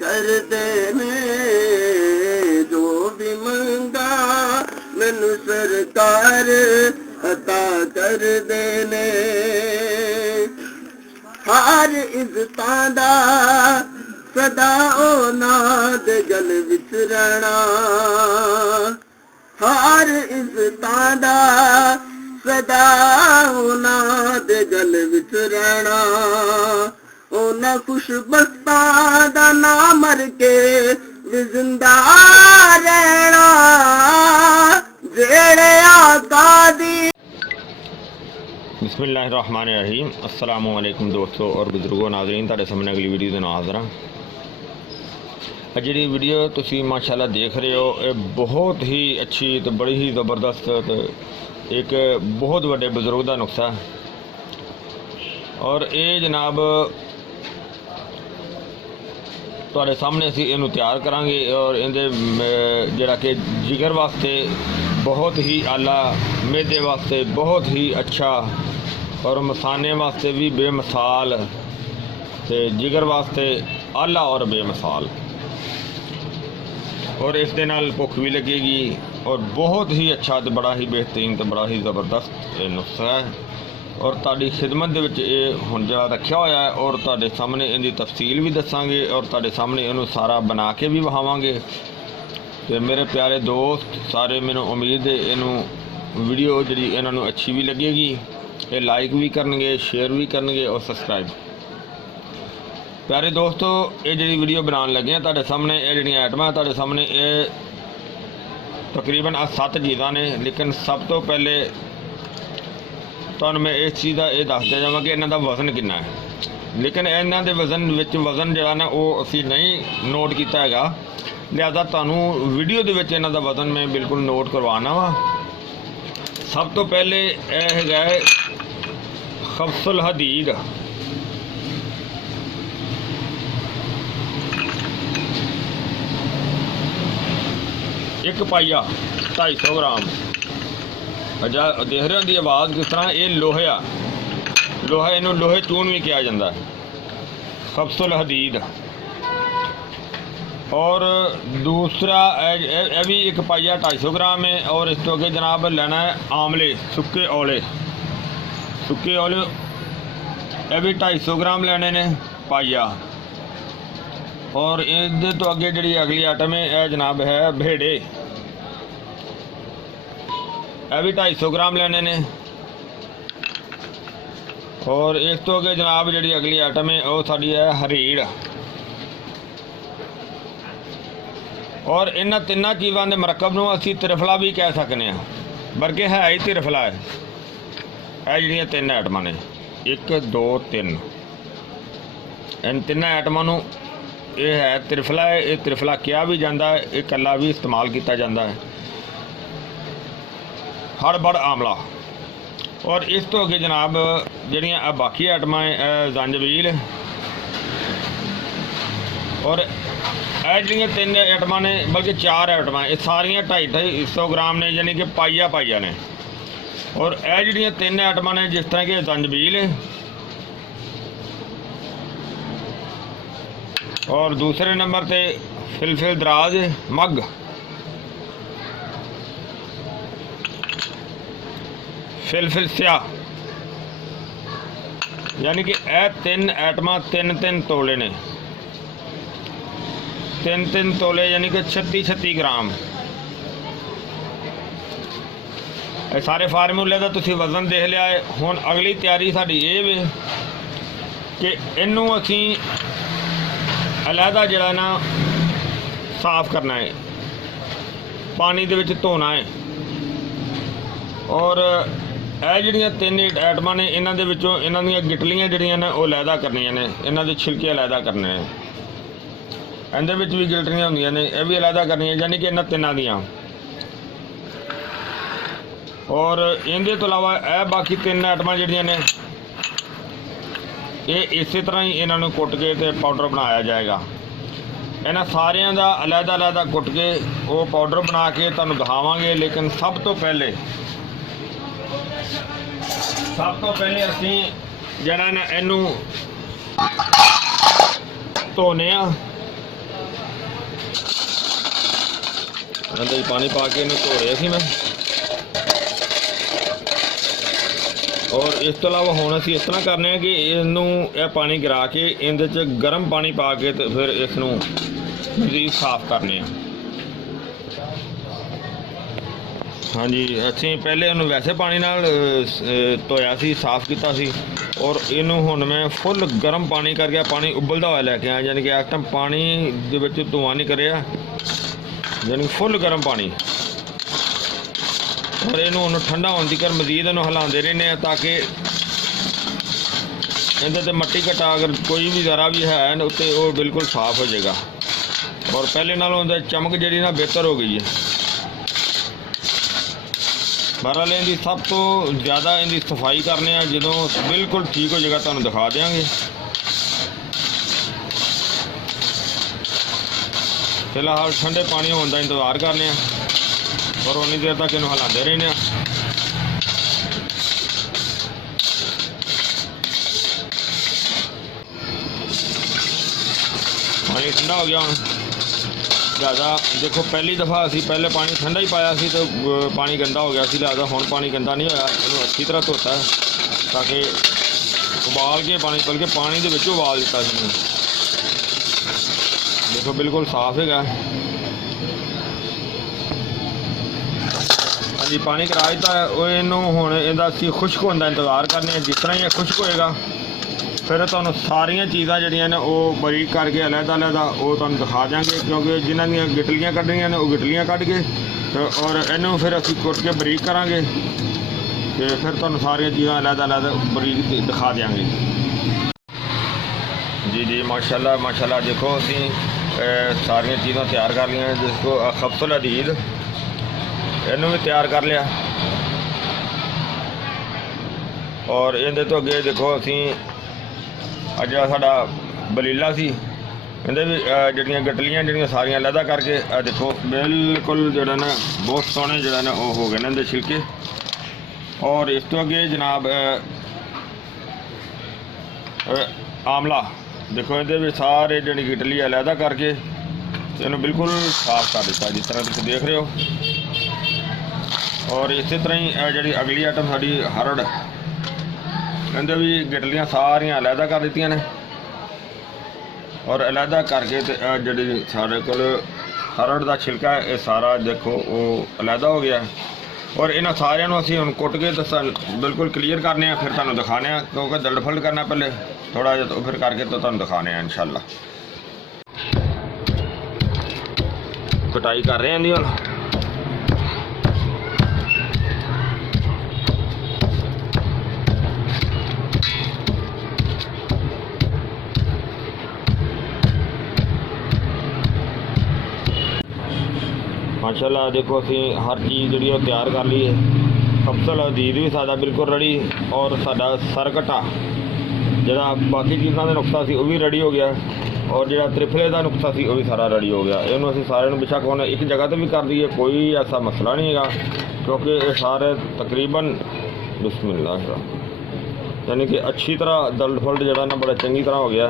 कर देने जो भी मंगा मैनू सरकार अता कर देने हर इज्जतां दा सदा उन्हां दे गल विच रहना हर इज्जतां दा सदा उन्हां दे गल विच रहना उन्हां खुशबख्तां दा नाम मर के भी जिंदा रहना जेड़े आका दी। बिस्मिल्लाहिर्रहमानिर्रहीम। अस्सलामु अलैकुम दोस्तों और बुजुर्गों नाज़रीन, तुहाडे सामने अगली वीडियो दे नाल हाज़र हां। जिहड़ी वीडियो तुसीं माशाअल्लाह देख रहे हो ये बहुत ही अच्छी तो बड़ी ही ज़बरदस्त तो एक बहुत वड्डे बुजुर्ग का नुस्खा और ये जनाब तुहाडे सामने असीं इहनूं तैयार करांगे और इहदे जिहड़ा कि जिगर वास्ते बहुत ही आला, मैदे वास्ते बहुत ही अच्छा और मसाने वास्ते भी बेमिसाल ते जिगर वास्ते आला और बेमिसाल और इस दे नाल भुख भी लगेगी और बहुत ही अच्छा तो बड़ा ही बेहतरीन तो बड़ा ही ज़बरदस्त नुस्खा है और तुहाडी खिदमत दे विच ये हुण जिहड़ा रखिया होया है और तुहाडे सामने इहदी तफसील भी दसांगे और तुहाडे सामने इहनूं सारा बना के भी विखावांगे। तो मेरे प्यारे दोस्त सारे, मैनूं उम्मीद है इहनूं वीडियो जिहड़ी इन्हां नूं अच्छी भी लगेगी, ये लाइक भी करनगे, शेयर भी करनगे और सबसक्राइब। प्यारे दोस्तों ये जी वीडियो बनाने लगे हैं तुहाडे सामने ये जी आइटम है तुहाडे सामने ये तकरीबन 7 चीज़ां ने, लेकिन सब तो पहले तुहानूं मैं इस चीज़ का ये दस दिया जावां कि इन्हां दा वज़न कितना है। लेकिन इन्हां दे वज़न विच वज़न जिहड़ा ना वो असीं नहीं नोट कीता हैगा, लिहाजा तुहानूं वीडियो दे विच इन्हां दा वज़न मैं बिल्कुल नोट करवाना वा। सब तो पहले यह हैगा खब्सुल हदीद। एक पाइया 250 ग्राम। अच्छा देख रहे हो आवाज़ किस तरह, ये लोहा लोहा इनू लोहे चून भी कहा जाता है, खब्सुल हदीद। और दूसरा यह भी एक पाइया 250 ग्राम है और इस तो अगे जनाब लेना है आमले, सुके औले यह भी 250 ग्राम लेने ने पाइया। और इहदे तो अगे जी अगली आइटम है यह जनाब है भेड़े, यह भी 250 ग्राम लेने ने। और इस तो अगे जनाब जी अगली आइटम है वह साड़ी है हरीड़। और इन्हां तिन्नां चीज़ों के मरकब नूं असीं त्रिफला भी कह सकते हैं, बल्कि है ही त्रिफला है। यह जिहड़ियां 3 आइटमां ने 1 2 3 इन 3 आइटमां नूं ये है त्रिफला है। ये त्रिफला किया भी जाता है, ये कला भी इस्तेमाल किया जाता है। हड़बड़ आमला। और इस तो अगे जनाब जिहड़ियां बाकी आइटमां जंजबील और यह जिहड़ियां 3 आइटमां ने बल्कि 4 आइटमां ये सारियां 250 ग्राम ने, यानी कि पाइया ने। और यह जिहड़ियां 3 आइटमां ने जिस तरह कि जंजबील और दूसरे नंबर पे फिलफिल दराज मग, फिलफिल स्याह, यानी कि यह 3 आइटमां 3-3 तोले ने, 3-3 तोले यानी कि 36-36 ग्राम। ये सारे फार्मूले का तुसीं वज़न देख लिया है। हुण अगली तैयारी साडी ये वे कि इनू असीं अलहदा जड़ा ना साफ करना है, पानी दे विच धोना है। और यह जिहड़ियां 3 आइटमां ने इन्हां दे विचों इन्हां दीयां गिटलियां जिहड़ियां ने वो अलहदा करनियां ने, इन्हां दे छिलके अलहदा करने हैं। इहदे विच भी गिलटियां होंदियां ने, यह भी अलहदा करनियां, यानी कि इन्हां 3 दियां। और इहदे तो अलावा यह बाकी 3 आइटमां जिहड़ियां ने ये इस तरह ही इन्हों कुट के तो पाउडर बनाया जाएगा। इन्होंने सारिया का अलहदा अलहदा कुट के वो पाउडर बना के तुहानूं दिखावांगे। लेकिन सब तो पहले असीं जिहड़ा ना इनू धोने आ ਇਹਦੇ 'ਚ ਪਾਣੀ ਪਾ ਕੇ ਇਹਨੂੰ ਧੋ ਰਿਹਾ ਸੀ ਮੈਂ। ਔਰ ਇਸ ਤੋਂ ਇਲਾਵਾ ਹੁਣ ਅਸੀਂ ਇਸ ਤਰ੍ਹਾਂ ਕਰਨੇ ਆ ਕਿ ਇਹਨੂੰ ਇਹ ਪਾਣੀ ਗਿਰਾ ਕੇ ਇਹਦੇ 'ਚ ਗਰਮ ਪਾਣੀ ਪਾ ਕੇ ਤੇ ਫਿਰ ਇਸ ਨੂੰ ਮਜ਼ੀਦ ਸਾਫ਼ ਕਰਨੇ ਆ। ਹਾਂਜੀ, ਅਸੀਂ ਪਹਿਲੇ ਉਹਨੂੰ ਵੈਸੇ ਪਾਣੀ ਨਾਲ ਧੋਇਆ ਸੀ, ਸਾਫ਼ ਕੀਤਾ ਸੀ। ਔਰ ਇਹਨੂੰ ਹੁਣ ਮੈਂ ਫੁੱਲ ਗਰਮ ਪਾਣੀ ਕਰਕੇ ਪਾਣੀ ਉਬਲਦਾ ਹੋਇਆ ਲੈ ਕੇ ਆਇਆ, ਯਾਨੀ ਕਿ ਇਸ ਟਾਈਮ ਪਾਣੀ ਦੇ ਵਿੱਚ ਧੂੰਆਂ ਨਹੀਂ ਕਰਿਆ, ਯਾਨੀ ਫੁੱਲ ਗਰਮ ਪਾਣੀ। ਔਰ ਇਹਨੂੰ ਹੁਣ ਠੰਡਾ ਹੋਣ ਦੀ ਕਰ ਮਜ਼ੀਦ ਇਹਨੂੰ ਹਿਲਾਉਂਦੇ ਰਹਿੰਦੇ ਆ ਤਾਂ ਕਿ ਇਹਦੇ 'ਤੇ ਮੱਟੀ ਘਟਾ ਅਗਰ ਕੋਈ ਵੀ ਜ਼ਰਾ ਵੀ ਹੈ ਉੱਤੇ ਉਹ ਬਿਲਕੁਲ ਸਾਫ਼ ਹੋ ਜਾਏਗਾ। ਔਰ ਪਹਿਲੇ ਨਾਲੋਂ ਉਹਦਾ ਚਮਕ ਜਿਹੜੀ ਨਾ ਬਿਹਤਰ ਹੋ ਗਈ ਹੈ। ਬਹਰਹਾਲ ਇਹਦੀ ਸਭ ਤੋਂ ਜ਼ਿਆਦਾ ਇਹਦੀ ਸਫਾਈ ਕਰਨੀ ਆ, ਜਦੋਂ ਬਿਲਕੁਲ ਠੀਕ ਹੋ ਜਾਏਗਾ ਤੁਹਾਨੂੰ ਦਿਖਾ ਦਿਆਂਗੇ। ਫਿਲਹਾਲ ਠੰਡੇ ਪਾਣੀ ਹੋਣ ਦਾ ਇੰਤਜ਼ਾਰ ਕਰਨੇ ਆ ਔਰ ਉਨੀ ਦੇਰ ਤੱਕ ਇਹਨੂੰ ਹਿਲਾਉਂਦੇ ਰਹਿੰਦੇ ਆ। ਪਾਣੀ ਠੰਡਾ ਹੋ ਗਿਆ ਹੁਣ ਜ਼ਿਆਦਾ। ਦੇਖੋ ਪਹਿਲੀ ਦਫਾ ਅਸੀਂ ਪਹਿਲੇ ਪਾਣੀ ਠੰਡਾ ਹੀ ਪਾਇਆ ਸੀ ਤੇ ਪਾਣੀ ਗੰਦਾ ਹੋ ਗਿਆ ਸੀ, ਲਿਹਾਜ਼ਾ ਹੁਣ ਪਾਣੀ ਗੰਦਾ ਨਹੀਂ ਹੋਇਆ। ਇਹਨੂੰ ਅੱਛੀ ਤਰ੍ਹਾਂ ਧੋਤਾ ਤਾਂ ਕਿ ਉਬਾਲ ਕੇ ਪਾਣੀ, ਬਲਕਿ ਪਾਣੀ ਦੇ ਵਿੱਚ ਉਬਾਲ ਦਿੱਤਾ ਸੀ। ਦੇਖੋ ਬਿਲਕੁਲ ਸਾਫ਼ ਹੈਗਾ। ਹਾਂਜੀ, ਪਾਣੀ ਕਰਾ ਦਿੱਤਾ। ਉਹ ਇਹਨੂੰ ਹੁਣ ਇਹਦਾ ਅਸੀਂ ਖੁਸ਼ਕ ਹੋਣ ਦਾ ਇੰਤਜ਼ਾਰ ਕਰਨੇ ਆ। ਜਿਸ ਤਰ੍ਹਾਂ ਹੀ ਇਹ ਖੁਸ਼ਕ ਹੋਏਗਾ ਫਿਰ ਤੁਹਾਨੂੰ ਸਾਰੀਆਂ ਚੀਜ਼ਾਂ ਜਿਹੜੀਆਂ ਨੇ ਉਹ ਬਰੀਕ ਕਰਕੇ ਅਲੱਗ ਉਹ ਤੁਹਾਨੂੰ ਦਿਖਾ ਦਿਆਂਗੇ, ਕਿਉਂਕਿ ਜਿਨ੍ਹਾਂ ਦੀਆਂ ਗਿਟਲੀਆਂ ਕੱਢਣੀਆਂ ਨੇ ਉਹ ਗਿਟਲੀਆਂ ਕੱਢ ਕੇ ਔਰ ਇਹਨੂੰ ਫਿਰ ਅਸੀਂ ਕੁੱਟ ਕੇ ਬਰੀਕ ਕਰਾਂਗੇ ਤੇ ਫਿਰ ਤੁਹਾਨੂੰ ਸਾਰੀਆਂ ਚੀਜ਼ਾਂ ਅਲੱਗ ਬਰੀਕ ਦਿਖਾ ਦਿਆਂਗੇ। ਜੀ ਮਾਸ਼ਾਅੱਲਾ ਮਾਸ਼ਾਅੱਲਾ। ਦੇਖੋ ਅਸੀਂ ਸਾਰੀਆਂ ਚੀਜ਼ਾਂ ਤਿਆਰ ਕਰ ਲਈਆਂ। ਜਿਸ ਕੋ ਖਬਸੁਲ ਅਦੀਦ ਇਹਨੂੰ ਵੀ ਤਿਆਰ ਕਰ ਲਿਆ। ਔਰ ਇਹਦੇ ਤੋਂ ਅੱਗੇ ਦੇਖੋ ਅਸੀਂ ਜਿਹੜਾ ਸਾਡਾ ਬਲੀਲਾ ਸੀ ਇਹਦੇ ਵੀ ਜਿਹੜੀਆਂ ਗਟਲੀਆਂ ਜਿਹੜੀਆਂ ਸਾਰੀਆਂ ਅਲੱਗ ਕਰਕੇ ਦੇਖੋ ਬਿਲਕੁਲ ਜਿਹੜਾ ਨਾ ਬਹੁਤ ਸੋਹਣੇ ਜਿਹੜਾ ਨਾ ਉਹ ਹੋ ਗਏ ਨੇ ਇਹਦੇ ਛਿਲਕੇ। ਔਰ ਇਸ ਤੋਂ ਅੱਗੇ ਜਨਾਬ ਆਮਲਾ ਦੇਖੋ ਇਹਦੇ ਵੀ ਸਾਰੇ ਜਿਹੜੀ ਗਿਟਲੀ ਅਲੱਗ ਕਰਕੇ ਇਹਨੂੰ ਬਿਲਕੁਲ ਸਾਫ਼ ਕਰ ਦਿੱਤਾ ਜਿਸ ਤਰ੍ਹਾਂ ਤੁਸੀਂ ਦੇਖ ਰਹੇ ਹੋ। ਔਰ ਇਸੇ ਤਰ੍ਹਾਂ ਹੀ ਜਿਹੜੀ ਅਗਲੀ ਆਈਟਮ ਸਾਡੀ ਹਰੜ, ਇਹਦੇ ਵੀ ਗਿਟਲੀਆਂ ਸਾਰੀਆਂ ਅਲੱਗ ਕਰ ਦਿੱਤੀਆਂ ਨੇ ਔਰ ਅਲੱਗ ਕਰਕੇ ਤੇ ਜਿਹੜੀ ਸਾਡੇ ਕੋਲ ਹਰੜ ਦਾ ਛਿਲਕਾ ਇਹ ਸਾਰਾ ਦੇਖੋ ਉਹ ਅਲੱਗ ਹੋ ਗਿਆ। ਔਰ ਇਹਨਾਂ ਸਾਰਿਆਂ ਨੂੰ ਅਸੀਂ ਹੁਣ ਕੁੱਟ ਕੇ ਬਿਲਕੁਲ ਕਲੀਅਰ ਕਰਨੇ ਆ, ਫਿਰ ਤੁਹਾਨੂੰ ਦਿਖਾਣੇ ਆ, ਕਿਉਂਕਿ ਦਲਡ ਫਲਡ ਕਰਨਾ ਪਹਿਲੇ ਥੋੜਾ ਜਿਹਾ, तो फिर करके तो ਤੁਹਾਨੂੰ ਦਿਖਾਣੇ ਆ इंशाल्लाह। कटाई कर रहे हैं जी ਹੁਣ। माशाल्लाह देखो असी हर चीज़ जी तैयार कर ली है। खबसल अदीद भी सादा बिल्कुल रेडी और साडा सरकटा जिहड़ा बाकी चीज़ों का नुकसा सी वो भी रेडी हो गया और जिहड़ा त्रिफले का नुकसा सी वो भी सारा रेडी हो गया। इन्हों असी सारे बेशक होने एक जगह तो भी कर दिए, कोई ऐसा मसला नहीं है क्योंकि ये सारे तकरीबन बिस्मिल्लाह यानी कि अच्छी तरह दल्ड फल्ड जिहड़ा ना बड़ा चंगी तरह हो गया।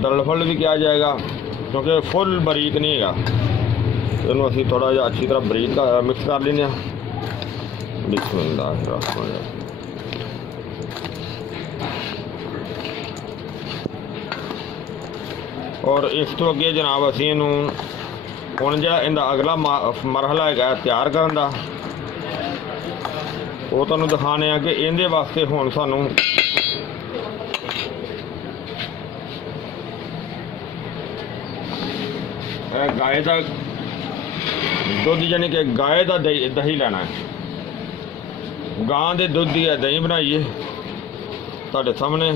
दल्ड फल्ड भी किया जाएगा क्योंकि फुल बरीक नहीं है। इन्हों असी थोड़ा जिहा अच्छी तरह बरीक मिक्स कर लेने। बिस्मिल्लाह। और इस तो अगे जनाब असी इनू हुण जिहड़ा इहदा अगला मरहला है तैयार करन दा वो तुहानूं दिखाने कि इहदे वास्ते हुण सानूं गाय का दुध यानी कि गाय का दही लेना है। गां के दुध की दही बनाइए तुहाडे सामने।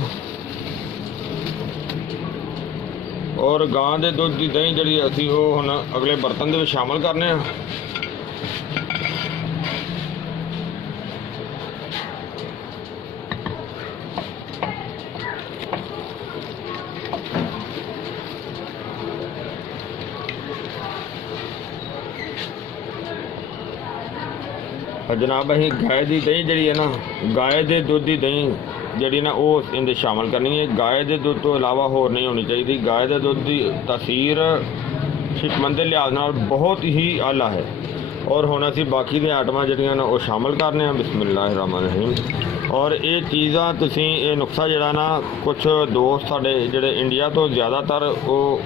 और गां के दुध की दही जी असी हुण अगले बर्तन के शामिल करने। जनाब अं गाय की दही जी है ना, गाय के दुध की दही जी ना वो इनके शामिल करनी है। गाय के दुध तो इलावा होर नहीं होनी चाहिए। गाय के दुध की तासीर ਸ਼ਿਕਮਨ ਦੇ ਲਿਹਾਜ਼ ਨਾਲ ਬਹੁਤ ਹੀ ਆਲਾ ਹੈ। ਔਰ ਹੁਣ ਅਸੀਂ ਬਾਕੀ ਦੀਆਂ ਆਈਟਮਾਂ ਜਿਹੜੀਆਂ ਨੇ ਉਹ ਸ਼ਾਮਲ ਕਰਨੇ ਆ। ਬਿਸਮਿਲ੍ਲਾਹਿਰ ਰਹਿਮਾਨਿਰ ਰਹੀਮ। ਔਰ ਇਹ ਚੀਜ਼ਾਂ ਤੁਸੀਂ ਇਹ ਨੁਕਸਾ ਜਿਹੜਾ ਨਾ ਕੁਝ ਦੋਸਤ ਸਾਡੇ ਜਿਹੜੇ ਇੰਡੀਆ ਤੋਂ ਜ਼ਿਆਦਾਤਰ ਉਹ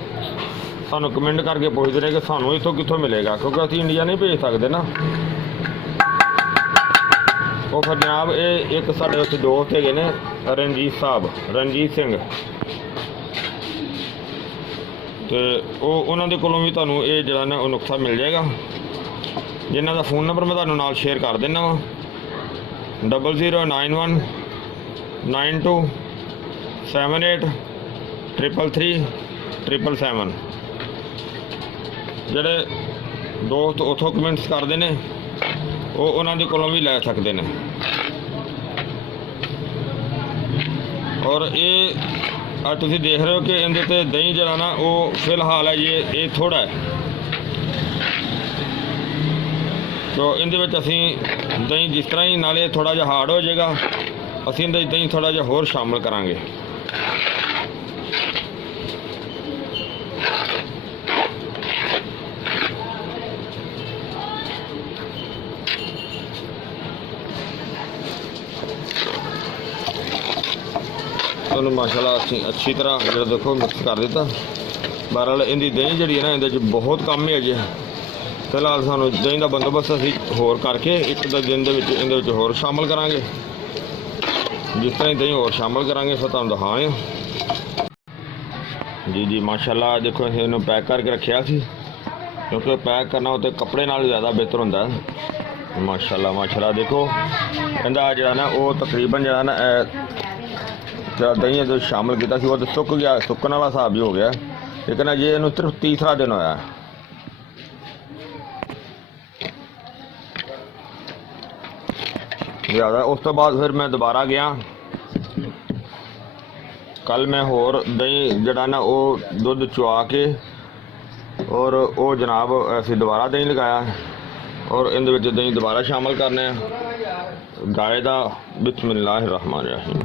ਸਾਨੂੰ ਕਮੈਂਟ ਕਰਕੇ ਪੁੱਛਦੇ ਨੇ ਕਿ ਸਾਨੂੰ ਇੱਥੋਂ ਕਿੱਥੋਂ ਮਿਲੇਗਾ, ਕਿਉਂਕਿ ਅਸੀਂ ਇੰਡੀਆ ਨਹੀਂ ਭੇਜ ਸਕਦੇ ਨਾ। ਉਹ ਫਿਰ ਜਨਾਬ ਇਹ ਇੱਕ ਸਾਡੇ ਉੱਥੇ ਦੋਸਤ ਹੈਗੇ ਨੇ ਰਣਜੀਤ ਸਿੰਘ, ਤੇ ਉਹਨਾਂ ਦੇ ਕੋਲੋਂ ਵੀ ਤੁਹਾਨੂੰ ਇਹ ਜਿਹੜਾ ਨਾ ਉਹ ਨੁਕਸਾ ਮਿਲ ਜਾਏਗਾ, ਜਿਨ੍ਹਾਂ ਦਾ फ़ोन नंबर मैं ਤੁਹਾਨੂੰ ਨਾਲ ਸ਼ੇਅਰ ਕਰ ਦਿੰਦਾ ਵਾ 0091 92 78 333 777। ਜਿਹੜੇ ਦੋਸਤ ਉੱਥੋਂ ਕਮੈਂਟਸ ਕਰਦੇ ਨੇ ਉਹ ਉਹਨਾਂ ਦੇ ਕੋਲੋਂ ਵੀ ਲੈ ਸਕਦੇ ਨੇ। ਔਰ ਇਹ ਤੁਸੀਂ ਦੇਖ ਰਹੇ ਹੋ ਕਿ ਇਹਦੇ ਤੇ ਦਹੀਂ ਜਿਹੜਾ ਨਾ ਉਹ ਫਿਲਹਾਲ ਹੈ ਇਹ ਥੋੜਾ ਹੈ, ਤੋ ਇਹਦੇ ਵਿੱਚ ਅਸੀਂ ਦਹੀਂ ਜਿਸ ਤਰ੍ਹਾਂ ਹੀ ਨਾਲੇ ਥੋੜਾ ਜਿਹਾ ਹਾਰਡ ਹੋ ਜਾਏਗਾ, ਅਸੀਂ ਇਹਦੇ ਵਿੱਚ ਦਹੀਂ ਥੋੜਾ ਜਿਹਾ ਹੋਰ ਸ਼ਾਮਲ ਕਰਾਂਗੇ। ਤੁਹਾਨੂੰ ਮਾਸ਼ਾਅੱਲਾ ਅਸੀਂ ਅੱਛੀ ਤਰ੍ਹਾਂ ਜਿਹੜਾ ਦੇਖੋ ਮਿਕਸ ਕਰ ਦਿੱਤਾ। ਬਹਰਹਾਲ ਇਹਦੀ ਦਹੀਂ ਜਿਹੜੀ ਹੈ ਨਾ ਇਹਦੇ 'ਚ ਬਹੁਤ ਕੰਮ ਹੈ ਜੀ। ਫਿਲਹਾਲ ਸਾਨੂੰ ਦਹੀਂ ਦਾ ਬੰਦੋਬਸਤ ਅਸੀਂ ਹੋਰ ਕਰਕੇ ਇੱਕ ਦੋ ਦਿਨ ਦੇ ਵਿੱਚ ਇਹਦੇ ਵਿੱਚ ਹੋਰ ਸ਼ਾਮਲ ਕਰਾਂਗੇ। ਜਿਸ ਤਰ੍ਹਾਂ ਹੀ ਦਹੀਂ ਹੋਰ ਸ਼ਾਮਲ ਕਰਾਂਗੇ ਫਿਰ ਤੁਹਾਨੂੰ ਦਿਖਾਵਾਂਗੇ। ਜੀ ਮਾਸ਼ਾਅੱਲਾ ਦੇਖੋ ਅਸੀਂ ਇਹਨੂੰ ਪੈਕ ਕਰਕੇ ਰੱਖਿਆ ਸੀ, ਕਿਉਂਕਿ ਪੈਕ ਕਰਨਾ ਉਹ 'ਤੇ ਕੱਪੜੇ ਨਾਲ ਜ਼ਿਆਦਾ ਬਿਹਤਰ ਹੁੰਦਾ ਹੈ। ਮਾਸ਼ਾਅੱਲਾ ਦੇਖੋ ਇਹਦਾ ਜਿਹੜਾ ਨਾ ਉਹ ਤਕਰੀਬਨ ਜਿਹੜਾ ਨਾ ਜਿਹੜਾ ਦਹੀਂ ਜੋ ਸ਼ਾਮਲ ਕੀਤਾ ਸੀ ਉਹ ਤਾਂ ਸੁੱਕ ਗਿਆ, ਸੁੱਕਣ ਵਾਲਾ ਹਿਸਾਬ ਹੀ ਹੋ ਗਿਆ। ਲੇਕਿਨ ਅਜੇ ਇਹਨੂੰ ਸਿਰਫ ਤੀਸਰਾ ਦਿਨ ਹੋਇਆ। ਜ਼ਿਆਦਾ ਉਸ ਤੋਂ ਬਾਅਦ ਫਿਰ ਮੈਂ ਦੁਬਾਰਾ ਗਿਆ, ਕੱਲ ਮੈਂ ਹੋਰ ਦਹੀਂ ਜਿਹੜਾ ਨਾ ਉਹ ਦੁੱਧ ਚੁਆ ਕੇ ਔਰ ਉਹ ਜਨਾਬ ਅਸੀਂ ਦੁਬਾਰਾ ਦਹੀਂ ਲਗਾਇਆ ਔਰ ਇਹਦੇ ਵਿੱਚ ਦਹੀਂ ਦੁਬਾਰਾ ਸ਼ਾਮਲ ਕਰਨੇ ਆ ਗਾਏ ਦਾ। ਬਿਸਮਿਲ੍ਲਾਹਿਰ ਰਹਿਮਾਨਿਰ ਰਹੀਮ।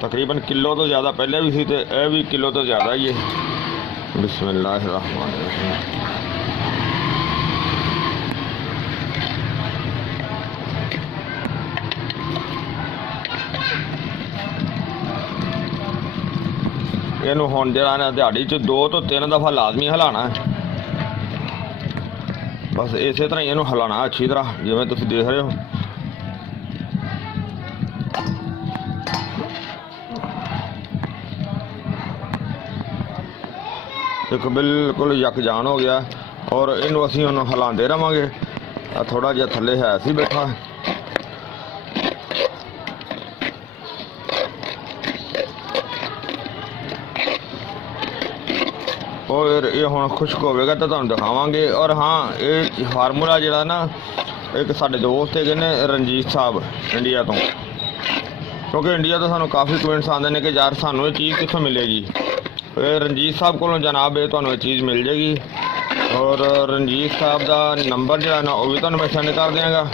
तकरीबन किलो तो ज़्यादा पहले भी सी तो यह भी किलो तो ज़्यादा ही है। बिस्मिल्लाहिर रहमानिर रहीम। इनू हुण जिहड़ा ना दिहाड़ी च 2 तो 3 दफ़ा लाजमी हिलाना है। बस इस तरह ही इनू हिलाना अच्छी तरह, जिवें तुसीं देख रहे हो। एक बिल्कुल यकजान हो गया और इनू असीं हुण हिलांदे रहांगे। थोड़ा जिहा थल्ले है सी बैठा और ये हुण खुश्क होवेगा तो तुहानूं दिखावांगे। और हाँ ये फार्मूला जिहड़ा ना एक साडे दोस्त है ने रणजीत साहब इंडिया तो, क्योंकि इंडिया तो सानूं काफ़ी कमेंट्स आते हैं कि यार सानूं ये चीज़ कित्थों मिलेगी। रणजीत साहब को जनाब ये तुहानूं चीज़ मिल जाएगी। और रणजीत साहब का नंबर जो है ना वह भी तुहानूं मैं सेंड कर देंगा।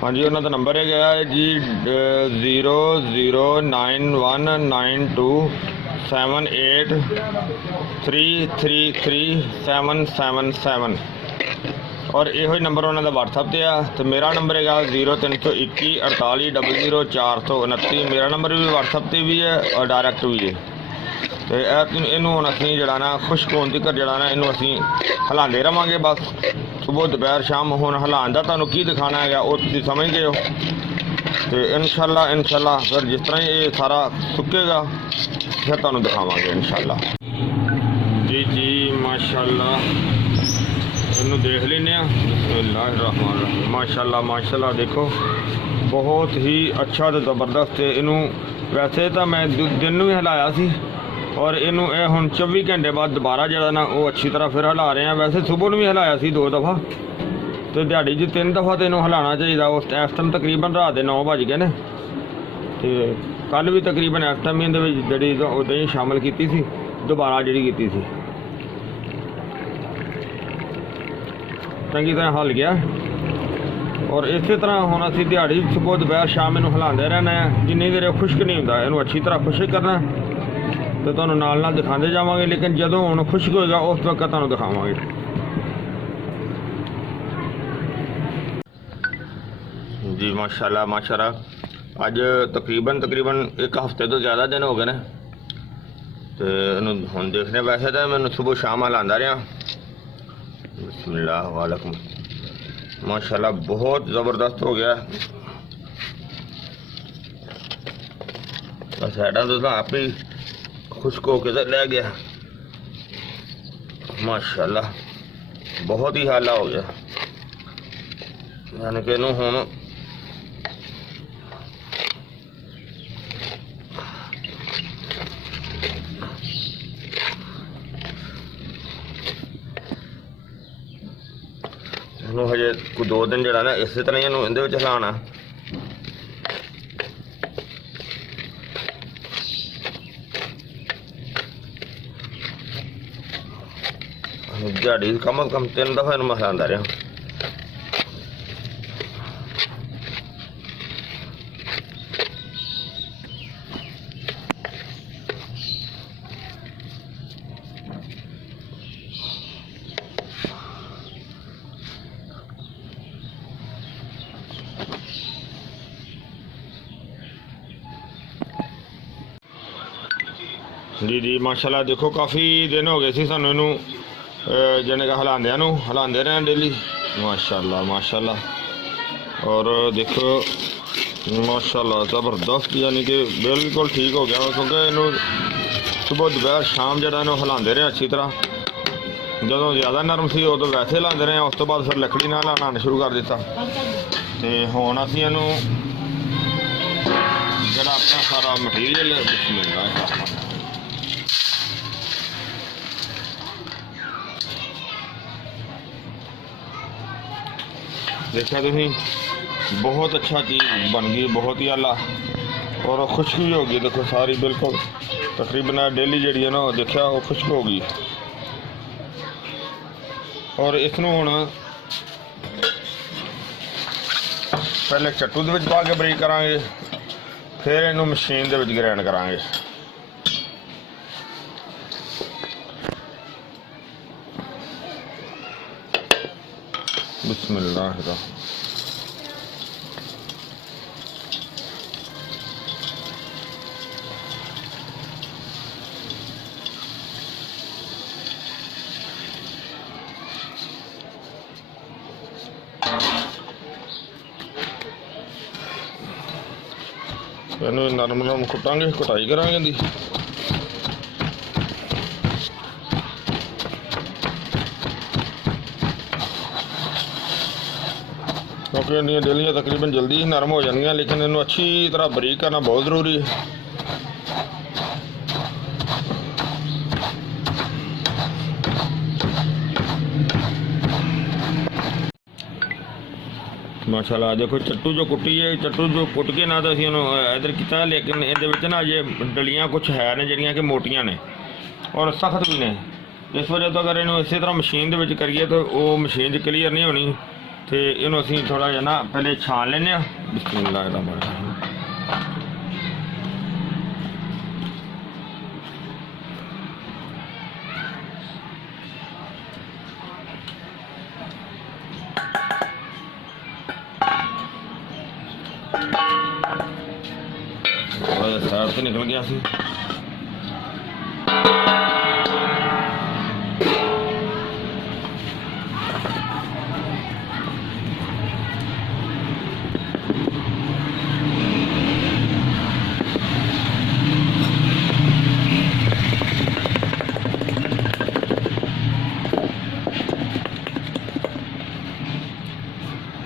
हाँ जी उन्होंने नंबर है गया है जी 00919278333777 और यो नंबर उन्होंने व्हाट्सएप पर आ। तो मेरा नंबर है 0321 48 00 मेरा नंबर भी व्हाट्सएप पर भी है और डायरैक्ट भी है। तो इनू हम असी जरा ना खुश्क होने तक जरा ना इनू असी हिलाते रहांगे। बस सुबह दोपहर शाम हुण हिलाण दा तुहानूं की दिखाना है वो तुसीं समझ गए हो। तो इंशाल्लाह फिर जिस तरह ये सारा सुकेगा फिर तुहानूं दिखावांगे इंशाल्लाह। जी माशाल्लाह इनू देख लेने। बिस्मिल्लाहिर्रहमानिर्रहीम। माशाल्लाह देखो बहुत ही अच्छा तो ज़बरदस्त है। इनू वैसे तो मैं दिन भी हिलाया सी और इनू हुण 24 घंटे बाद दोबारा जरा ना वो अच्छी तरह फिर हिला रहे हैं। वैसे सुबह भी हिलाया सी 2 दफ़ा, तो दिहाड़ी 3 दफ़ा तो इनू हिलाना चाहिए। उस इस टाइम तकरीबन रात के 9 बज गए ने। तो कल भी तकरीबन इस टाइम जी दही शामिल की सी, दोबारा जी की सी चंगी तरह हल गया। और इस तरह हुण असीं दिहाड़ी सुबह दोपहर शाम इनू हिलाते रहना है, जिन्नी देर ये खुश्क नहीं होंदा इनू अच्छी तरह खुश्क करना तो तुहानूं नाल नाल दिखाते जावांगे, लेकिन जदों हुण खुश्क होएगा उस वक्त तुहानूं दिखावांगे। जी माशाल्लाह माशाल्लाह, अज तकरीबन एक हफ्ते तो ज़्यादा दिन हो गए ने तो इनू हुण देखने। वैसे तो मैं सुबह शाम हिलांदा रहा। बिस्मिल्लाह वालेकुम, माशाल्लाह बहुत ज़बरदस्त हो गया। साइडा तो आप ही खुश्क होके तो ले गया, माशाल्लाह बहुत ही हाला हो गया। यानी कि इनू हुण हजे कोई 2 दिन जरा ना इस तरह ही इहदे विच हिलाना। दिहाड़ी कम अज कम 3 दफा मैं हिलांदा रहा। जी माशाल्लाह, देखो काफ़ी दिन हो गए सी सानू इनू जाने का हिलांदे रहे डेली। माशाल्लाह माशाल्लाह, और देखो माशाल्लाह ज़बरदस्त, यानी कि बिल्कुल ठीक हो गया। क्योंकि इनू सुबह दोपहर शाम जरा इनू हिलांदे रहे अच्छी तरह। जदों ज़्यादा नरम सी उदों वैसे हिलांदे रहे, उस तो बाद फिर लकड़ी नाल हिलाना शुरू कर दिता। तो हुण असीं इनू जरा अपना सारा मटीरियल देखा तुम, बहुत अच्छा चीज़ बन गई, बहुत ही आला, और खुश्क भी हो गई। देखो सारी बिल्कुल तकरीबन डेली जी है ना देखा वो खुश्क हो गई। और इसनूं हुण पहले चट्टू दे विच पा के बरीक करांगे, फिर इनू मशीन दे विच ग्राइंड करांगे। बिस्मिल्लाह। इनू नरम नरम कुटांगे, कुटाई करांगे दी। क्योंकि इन्नियां डेलियां तकरीबन जल्दी ही नरम हो जाएंगी, लेकिन इनू अच्छी तरह बरीक करना बहुत ज़रूरी है। माशाल्लाह देखो चट्टू जो कुटी है, चट्टू जो कुट के ना तो असीं इधर किया, लेकिन ये ना ये डलियां कुछ है ने जिहड़ियां कि मोटियां ने और सख्त भी ने। इस वजह तो अगर इनू इस तरह मशीन दे विच करिए तो वो मशीन क्लीयर नहीं होनी। तो इनू असीं थोड़ा जिहा ना पहले छान लेने। बिस्मिल्लाह रहमान रहीम। साइड से निकल गया सी।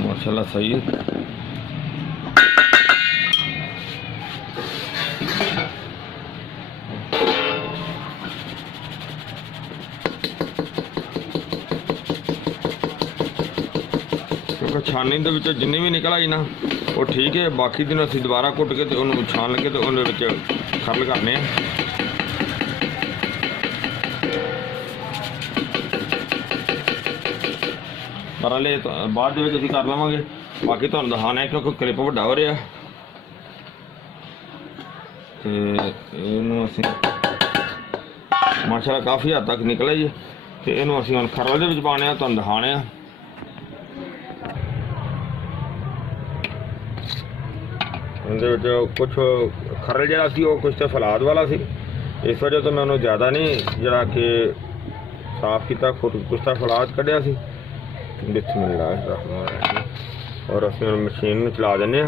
माशाल्लाह सही है। छानी दे विच जिन्नी भी निकल आई ना वो ठीक है, बाकी दिन असीं दोबारा कुट के तो उन्होंने छान लगे तो उन्हें विच खरल करने। पर हले बाद दे विच असीं कर लवांगे। बाकी तुहानूं दिखाना है क्योंकि क्लिप वड्डा हो रहा ते इहनूं असीं माशाअल्लाह काफ़ी हद तक निकला जी ते इहनूं असीं हुण खरल दे विच पाने आ तुहानूं दिखाने आ। इहदे विच कुछ खरल जिहड़ा सी ओह कुछ तो फलाद वाला सी, इस वजह तो मैं उन्होंने ज़्यादा नहीं जिहड़ा कि साफ किया, कुछ तो फलाद कढ़िया सी। बिस्मिल्लाहिर्रहमानिर्रहीम। और असीं हुण मशीन नूं चला दिंदे आ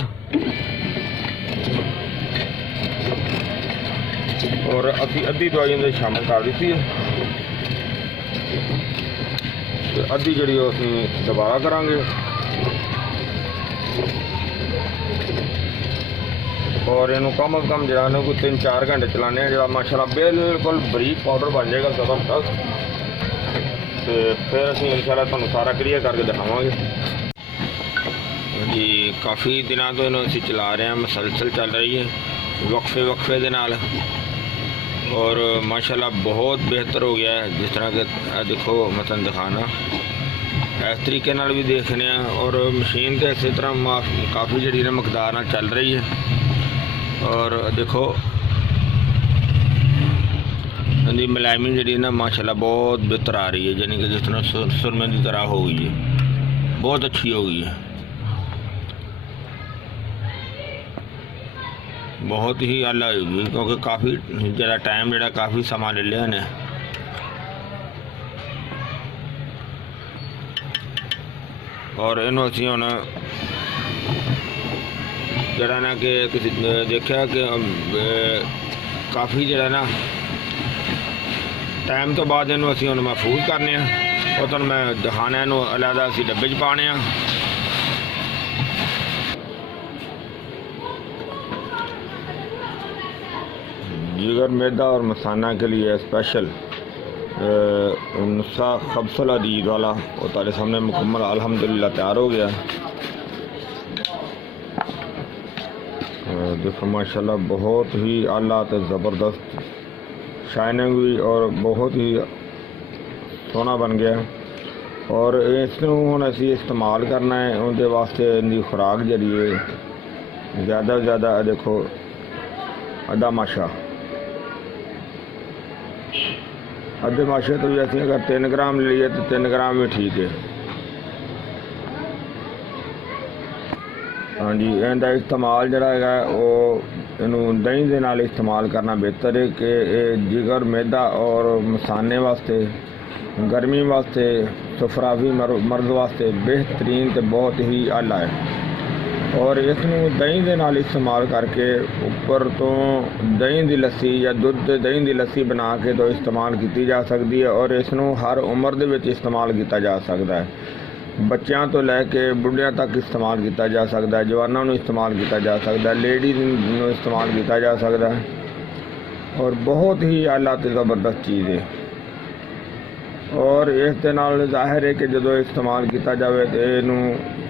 और असीं अद्धी दवाई अंदर शामिल कर दी है ते अद्धी जिहड़ी ओह असीं दोबारा करांगे और इनू कम अज कम जो कोई 3-4 घंटे चलाने जो माशाल्लाह बिल्कुल बरीक पाउडर बन जाएगा ज़बरदस्त। तो फिर असीं इंशाल्लाह तुहानूं सारा क्लियर करके दिखावांगे जी। काफ़ी दिनों तो इन्हूं असीं चला रहे हैं, मुसलसल चल रही है वक्फे दे नाल और माशाल्लाह बहुत बेहतर हो गया है। जिस तरह के देखो मसन दिखाना इस तरीके नाल भी देखने और मशीन तो इस तरह काफ़ी जी मकदार नाल चल रही है और देखो इनकी मुलायमी जी ना माशाल्लाह बहुत बेहतर आ रही है, यानी कि जिस तरह सुरमे की तरह हो गई है, बहुत अच्छी हो गई है, बहुत ही आला हो गई क्योंकि काफ़ी जरा टाइम जरा काफ़ी समा ले लिया ने। और इनू असीं हुण जरा ना कि देखा कि काफ़ी जरा ना टाइम तो बाद इनू असीं हुण महफूज करने और तुहानूं मैं दिखाना इनू अलहदा असीं डब्बे च पाने आ। जिगर मैदा और मसाना के लिए स्पेशल नुस्खा खब्सल अदीद वाला वो तारे सामने मुकम्मल अल्हम्दुलिल्लाह तैयार हो गया। देखो माशाल्लाह बहुत ही आला तो ज़बरदस्त शाइनिंग भी और बहुत ही सोहना बन गया। और इसनूं हुण असीं इस्तेमाल करना है उनके वास्ते इनकी खुराक जी ज़्यादा से ज़्यादा देखो अद्धा माशा अद्धे माशे तो भी असीं अगर 3 ग्राम लीए तो 3 ग्राम भी ठीक है। हाँ जी, इनका इस्तेमाल जड़ा है वो इनू दही के नाल इस्तेमाल करना बेहतर है कि जिगर मैदा और मसाने वास्ते गर्मी वास्ते सफरावी मर्द वास्ते बेहतरीन तो बहुत ही आला है। और इसनू दही के नाल इस्तेमाल करके ऊपर तो दही की लस्सी या दुध दही की लस्सी बना के तो इस्तेमाल की जा सकती है और इसनू हर उम्र दे विच इस्तेमाल किया जा सकता है। बच्चों तो लैके बुढ़िया तक इस्तेमाल किया जा सकता है, जवानों को इस्तेमाल किया जा सकता है, लेडीज़ को इस्तेमाल किया जा सकता है और बहुत ही आला तो ज़बरदस्त चीज़ है। और इस दे नाल ज़ाहिर है कि जो इस्तेमाल किया जाए तो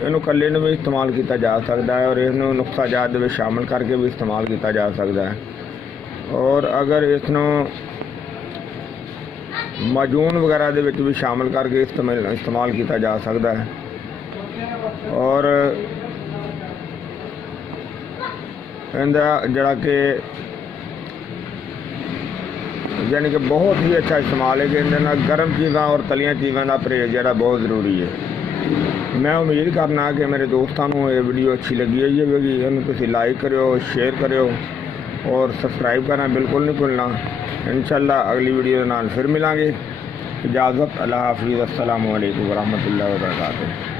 इनू कल्ले भी इस्तेमाल किया जा सकता है और इसनू नुस्खा जात में शामिल करके भी इस्तेमाल किया जा सकता है। और अगर इसनू माजून वगैरह दे विच भी शामिल करके इस्तेमाल किया जा सकता है। और इनका जड़ा कि यानी कि बहुत ही अच्छा इस्तेमाल है कि इनके गर्म चीज़ा और तलियां चीज़ों का परहेज जरा बहुत ज़रूरी है। मैं उम्मीद करना कि मेरे दोस्तों को ये वीडियो अच्छी लगी है होगी, इन्होंने लाइक करो, शेयर करो और सब्सक्राइब करना बिल्कुल नहीं भूलना। इंशाल्लाह अगली वीडियो के नाल फिर मिलांगे। इजाज़त, अल्लाह हाफिज़, अस्सलामु अलैकुम वरहमतुल्लाहि वबरकातुहू।